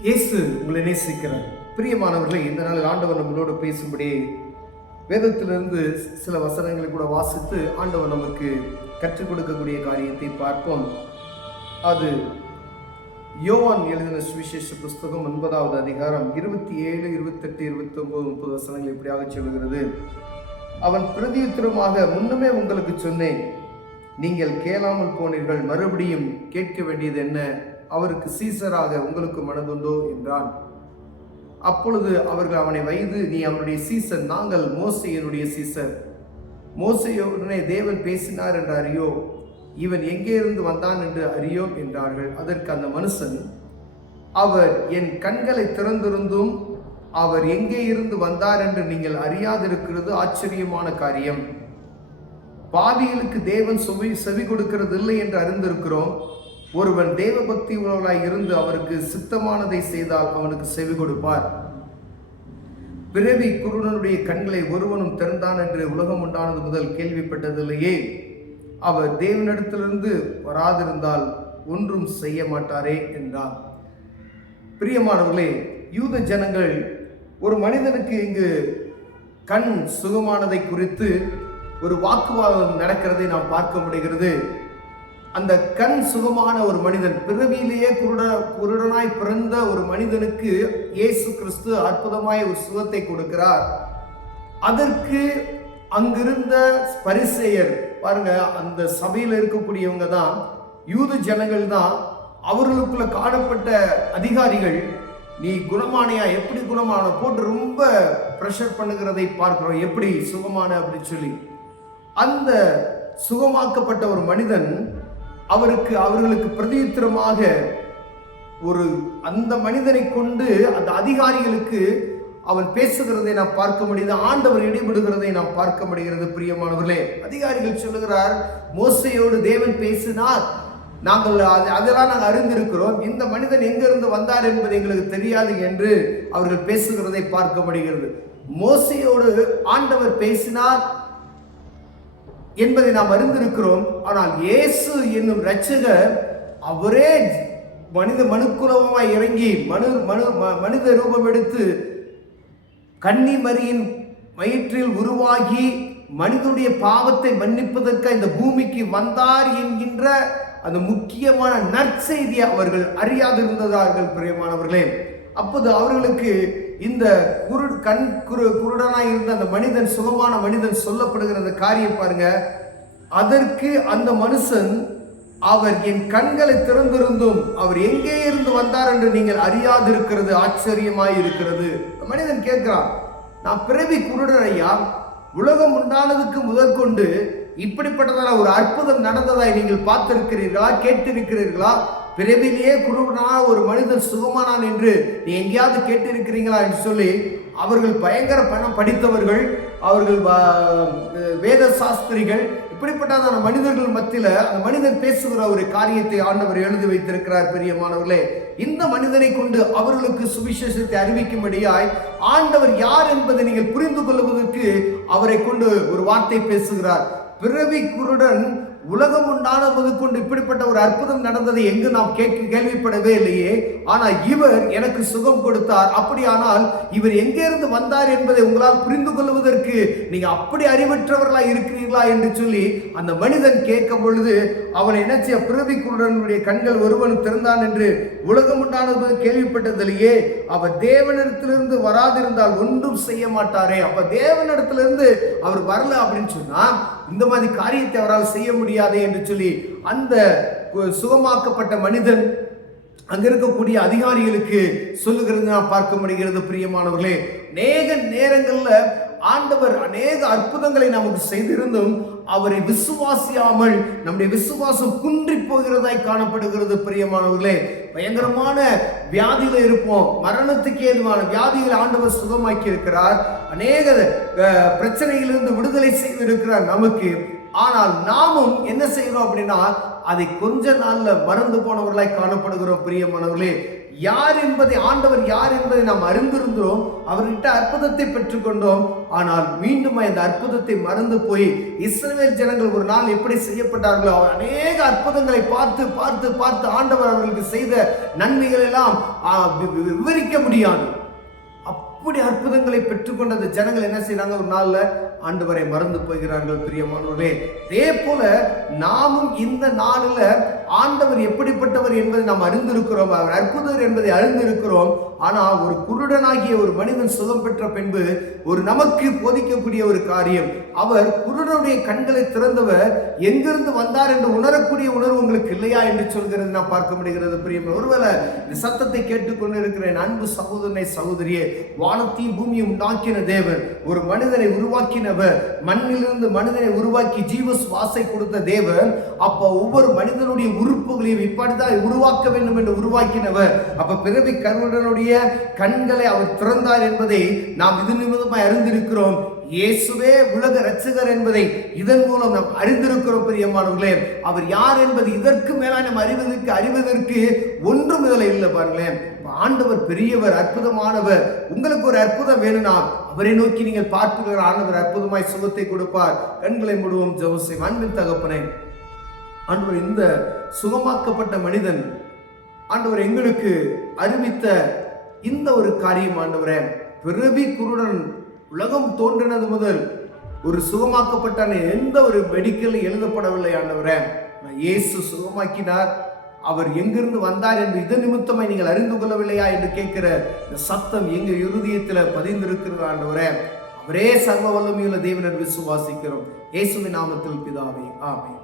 இயேசு உங்களை நேசிக்கிறார். பிரியமானவர்களே, இந்த நாளில் ஆண்டவர் நம்மளோடு பேசும்படி வேதத்திலிருந்து சில வசனங்களை கூட வாசித்து ஆண்டவர் நமக்கு கற்றுக் கொடுக்கக்கூடிய காரியத்தை பார்ப்போம். அது யோவான் எழுதின சுவிசேஷ புஸ்தகம் 9வது அதிகாரம் 27, 28, 29, 30 வசனங்கள் இப்படியாக சொல்கிறது. அவன் பிரதியுத்தரமாக, முன்னமே உங்களுக்கு சொன்னேன், நீங்கள் கேளாமல் போனீர்கள், மறுபடியும் கேட்க வேண்டியது என்ன? அவருக்கு சீசராக உங்களுக்கு மனதுண்டோ என்றான். அப்பொழுது அவர்கள் அவனை வைத்து, நீ அவனுடைய சீசர், நாங்கள் மோசேயினுடைய சீசர். மோசேயுடனே தேவன் பேசினார் என்று அறியோ, இவன் எங்கே இருந்து வந்தான் என்று அறியோம் என்றார்கள். அதற்கு அந்த மனுஷன், அவர் என் கண்களை திறந்திருந்தும் அவர் எங்கே இருந்து வந்தார் என்று நீங்கள் அறியாதிருக்கிறது ஆச்சரியமான காரியம். பாவிகளுக்கு தேவன் செவி கொடுக்கிறது இல்லை என்று அறிந்திருக்கிறோம். ஒருவன் தேவ பக்தி உள்ளவனாய் இருந்து அவருக்கு சித்தமானதை செய்தால் அவனுக்கு செவி கொடுப்பார். பிறவி குருடனுடைய கண்களை ஒருவனும் திறந்தான் என்று உலகம் உண்டானது முதல் கேள்விப்பட்டதில்லையே. அவர் தேவனிடத்திலிருந்து வராதிருந்தால் ஒன்றும் செய்ய மாட்டாரே என்றார். பிரியமானவர்களே, யூத ஜனங்கள் ஒரு மனிதனுக்கு இங்கு கண் சுகமானதை குறித்து ஒரு வாக்குவாதம் நடக்கிறதை நாம் பார்க்க முடிகிறது. அந்த கண் சுகமான ஒரு மனிதன், பிறவியிலேயே குருடனாய் பிறந்த ஒரு மனிதனுக்கு இயேசு கிறிஸ்து அற்புதமாய் ஒரு சுகத்தை கொடுக்கிறார். அதற்கு அங்கிருந்த பரிசேயர், பாருங்க, அந்த சபையில் இருக்கக்கூடியவங்க தான், யூத ஜனங்கள் தான், அவர்களுக்குள்ள காணப்பட்ட அதிகாரிகள், நீ குணமானியா, எப்படி குணமான போட்டு ரொம்ப ப்ரெஷர் பண்ணுகிறதை பார்க்கிறோம், எப்படி சுகமான அப்படின்னு சொல்லி. அந்த சுகமாக்கப்பட்ட ஒரு மனிதன் அவர்களுக்கு பிரதியுத்தரமாக அந்த மனிதனை கொண்டு அந்த அதிகாரிகளுக்கு அவன் பேசுகிறதை நாம் பார்க்க முடியுது. ஆண்டவர் இடைபடுகிறதை நாம் பார்க்க முடிகிறது. பிரியமானவர்களே, அதிகாரிகள் சொல்லுகிறார், மோசேயோடு தேவன் பேசினார், நாங்கள் அதெல்லாம் நாங்கள் அறிந்திருக்கிறோம், இந்த மனிதன் எங்கிருந்து வந்தார் என்பது எங்களுக்கு தெரியாது என்று அவர்கள் பேசுகிறதை பார்க்க முடிகிறது. மோசேயோடு ஆண்டவர் பேசினார் என்பதை நாம் அறிந்திருக்கிறோம். ஆனால் இயேசு என்னும் இரட்சகர் அவரே மனுக்குலமாய் இறங்கி மனித ரூபம் எடுத்து கன்னி மரியின் வயிற்றில் உருவாகி மனிதனுடைய பாவத்தை மன்னிப்பதற்கு இந்த பூமிக்கு வந்தார் என்கின்ற அந்த முக்கியமான நற்செய்தியை அவர்கள் அறியாதிருந்தார்கள். பிரியமானவர்களே, அப்போது அவர்களுக்கு இந்த குருடனாய் இருந்த அந்த மனிதன், சுகமான மனிதன் சொல்லப்படுகிற காரியம் பாருங்க. அதற்கு அந்த மனுஷன், அவர் என் கண்களை திறந்திருந்தும் அவர் எங்கே இருந்து வந்தார் என்று நீங்கள் அறியாதிருக்கிறது ஆச்சரியமாய் இருக்கிறது. மனிதன் கேட்கிறான், நான் பிறவி குருடர் ஐயா, உலகம் உண்டானதுக்கு முதற்கொண்டு இப்படிப்பட்டதான ஒரு அற்புதம் நடந்ததாய் நீங்கள் பார்த்திருக்கிறீர்களா, கேட்டிருக்கிறீர்களா? பிறவிலேயே குருடனான ஒரு மனிதன் சுகமானான் என்று நீ எங்கேயாவது கேட்டிருக்கிறீங்களா என்று சொல்லி அவர்கள் பயங்கர பணம் படித்தவர்கள், அவர்கள் வேத சாஸ்திரிகள், இப்படிப்பட்டதான மனிதர்கள் மத்தியில் அந்த மனிதன் பேசுகிற ஒரு காரியத்தை ஆண்டவர் எழுதி வைத்திருக்கிறார். பிரியமானவர்களே, இந்த மனிதனை கொண்டு அவர்களுக்கு சுவிசேஷத்தை அறிவிக்கும்படியாய் ஆண்டவர் யார் என்பதை நீங்கள் புரிந்து கொள்வதற்கு அவரை கொண்டு ஒரு வார்த்தை பேசுகிறார். பிறவி குருடன் உலகம் உண்டானது கொண்டு இப்படிப்பட்ட ஒரு அற்புதம் நடந்ததை எங்கு நாம் கேள்விப்படவே இல்லையே. ஆனால் இவர் எனக்கு சுகம் கொடுத்தார். அப்படியானால் இவர் எங்கே இருந்து வந்தார் என்பதை உங்களால் புரிந்து கொள்வதற்கு நீங்க அப்படி அறிவற்றவர்களா இருக்கிறீர்களா என்று சொல்லி அந்த மனிதன் கேட்கும் பொழுது அவன் என்ன செய்ய, பிறவி குருடனுடைய கண்கள் ஒருவன் திறந்தான் என்று உலகம் உண்டானது கேள்விப்பட்டதிலேயே. அவர் தேவனிடத்திலிருந்து வராதிருந்தால் ஒன்றும் செய்ய மாட்டாரே. அப்ப தேவனிடத்திலிருந்து அவர் வரல அப்படின்னு சொன்னா இந்த மாதிரி காரியத்தை அவரால் செய்ய முடியாது என்று சொல்லி அந்த சுகமாக்கப்பட்ட மனிதன் அங்க இருக்கக்கூடிய அதிகாரிகளுக்கு சொல்லுகிறது நாம் பார்க்க முடிகிறது. பிரியமானவர்களே, அநேக நேரங்கள்ல ஆண்டவர் அநேக அற்புதங்களை நமக்கு செய்திருந்தும் அவரை விசுவாசியாமல் நம்முடைய விசுவாசம் குன்றி போகிறதாய் காணப்படுகிறது. பிரியமானவர்களே, பயங்கரமான வியாதியில இருப்போம், மரணத்துக்கு ஏதுவான வியாதிகளை ஆண்டவர் சுகமாக்கி இருக்கிறார், அநேக பிரச்சனைகளிலிருந்து விடுதலை செய்திருக்கிறார் நமக்கு. ஆனால் நாமும் என்ன செய்கிறோம் அப்படின்னா அதை கொஞ்ச நாள்ல மறந்து போனவர்களாய் காணப்படுகிறோம். பிரியமானவர்களே, யார் என்பதை, ஆண்டவர் யார் என்பதை நாம் அறிந்திருந்தோம், அவர்கிட்ட அற்புதத்தை பெற்றுக்கொண்டோம். ஆனால் மீண்டும் இந்த அற்புதத்தை மறந்து போய் இஸ்ரவேல் ஜனங்கள் ஒரு நாள் எப்படி செய்யப்பட்டார்களோ, அவர் அநேக அற்புதங்களை பார்த்து பார்த்து பார்த்து ஆண்டவர் அவர்களுக்கு செய்த நன்மைகள் எல்லாம் விவரிக்க முடியாது. அப்படி அற்புதங்களை பெற்றுக்கொண்ட அந்த ஜனங்கள் என்ன செய்யறாங்க, ஒரு நாள்ல ஆண்டவரை மறந்து போகிறார்கள். பிரியமானவர்களே, அதே போல நாமும் இந்த நாளில் ஆண்டவர் எப்படிப்பட்டவர் என்பதை நாம் அறிந்திருக்கிறோம், அவர் அற்புதர் என்பதை அறிந்திருக்கிறோம். ஆனா ஒரு குருடனாகிய ஒரு மனிதன் சுகம் பெற்ற பின்பு ஒரு நமக்கு போதிக்கக்கூடிய ஒரு காரியம், அவர் குருடனுடைய கண்களை திறந்தவர் எங்கிருந்து வந்தார் என்று உணரக்கூடிய உணர்வு உங்களுக்கு இல்லையா என்று சொல்கிறது நான் பார்க்க முடிகிறது. பிரியமான, ஒருவேளை இந்த சத்தத்தை கேட்டுக்கொண்டு இருக்கிற அன்பு சகோதரனை சகோதரியே, வானத்தையும் பூமியை உண்டாக்கின தேவன், ஒரு மனிதனை உருவாக்கினவர், மண்ணிலிருந்து மனிதனை உருவாக்கி ஜீவ சுவாசை கொடுத்த தேவன், அப்ப ஒவ்வொரு மனிதனுடைய உறுப்புகளையும் இப்படிதான் உருவாக்க வேண்டும் என்று உருவாக்கினவர். அப்ப பிறவி கருவுடனுடைய கண்களை அவர் திறந்தார் என்பதை நாம் இது நிமித்தமாய் அறிந்திருக்கிறோம். இயேசுவே உலக இரட்சகர் என்பதை இதன் மூலம் நாம் அறிந்திருக்கிறோம். பிரியமானவர்களே, அவர் யார் என்பது இதற்கு மேலான நாம் அறிவதற்கு ஒன்றும் இதில் இல்லை. பாருங்களேன், ஆண்டவர் பெரியவர், அற்புதமானவர். உங்களுக்கு ஒரு அற்புதம் வேணும்னா அவரை நோக்கி நீங்கள் பார்ப்பீர்கள், ஆண்டவர் அற்புதமாய் சுகத்தை கொடுப்பார். கண்களை மூடுவோம், ஜெபம் செய்வோம். அன்பின் தகப்பனே, ஆண்டவர் இந்த சுகமாக்கப்பட்ட மனிதன் ஆண்டவர் எங்களுக்கு அறிவித்த இந்த ஒரு காரியம், ஆண்டவரே, பிறவி குருடன் உலகம் தோன்றினது முதல் ஒரு சுகமாக்கப்பட்ட எந்த ஒரு மெடிக்கல் எழுதப்படவில்லை. ஆண்டவரே, இயேசு சுகமாக்கினார், அவர் எங்கிருந்து வந்தார் என்று இதன் நிமித்தமாய் நீங்கள் அறிந்து கொள்ளவில்லையா என்று கேட்கிற இந்த சத்தம் எங்க இருதயத்தில் பதிந்திருக்கிறது. ஆண்டவரே, அவரே சர்வ வல்லமையுள்ள தேவன் என்று விசுவாசிக்கிறோம். இயேசுவின் நாமத்தில் பிதாவே, ஆமென்.